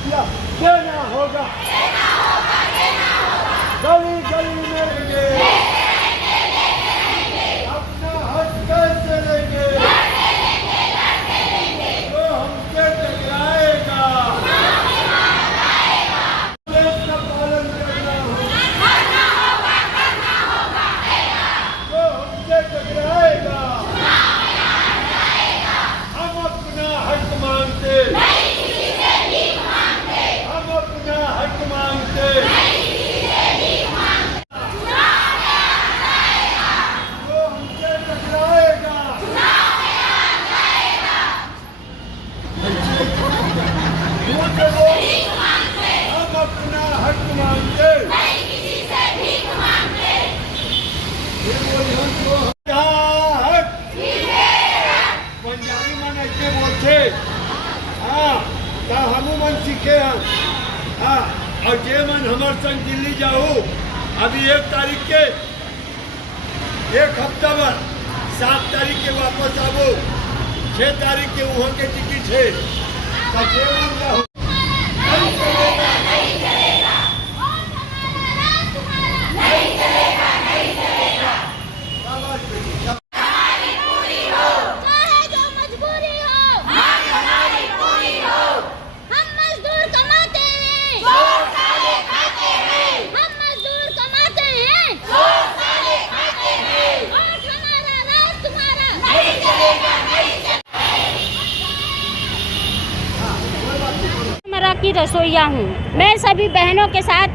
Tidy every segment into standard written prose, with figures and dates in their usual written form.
रुपया देना होगा, गली गली में रहेंगे, अपना हक कैसे लेंगे, जो हमसे टकराएगा देश का पालन करना होगा, जो हमसे टकराएगा हम अपना हक मांगते, हम अपना हक मांगते, जो हमसे टकराएगा हम अपना हक मांगते, पंजाबी मन ऐसे बोलते हाँ हमू मन सीखे हैं हाँ और जे मन हमारे संग दिल्ली जाऊ अभी 1 तारीख के 1 हफ्ता भर 7 तारीख के वापस आवो 6 तारीख के वहाँ के टिकट है तो जे मन जाऊ की रसोइया हूँ। मैं सभी बहनों के साथ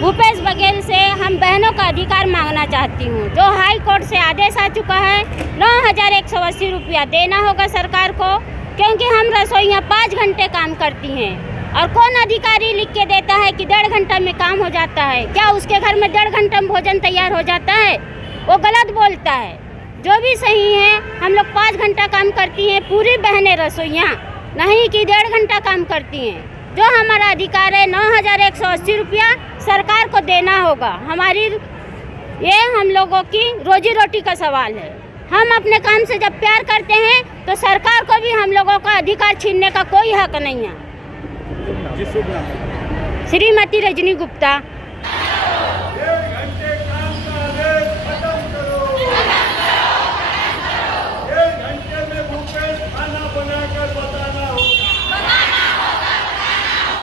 भूपेश बघेल से हम बहनों का अधिकार मांगना चाहती हूँ। जो हाई कोर्ट से आदेश आ चुका है 9,180 रुपया देना होगा सरकार को, क्योंकि हम रसोइयाँ 5 घंटे काम करती हैं और कौन अधिकारी लिख के देता है कि 1.5 घंटा में काम हो जाता है। क्या उसके घर में 1.5 घंटा में भोजन तैयार हो जाता है? वो गलत बोलता है। जो भी सही है हम लोग 5 घंटा काम करती हैं पूरी बहनें रसोइयाँ, नहीं कि 1.5 घंटा काम करती हैं। जो हमारा अधिकार है 9,180 रुपया सरकार को देना होगा। हमारी ये हम लोगों की रोजी रोटी का सवाल है। हम अपने काम से जब प्यार करते हैं तो सरकार को भी हम लोगों का अधिकार छीनने का कोई हक नहीं है। श्रीमती रजनी गुप्ता।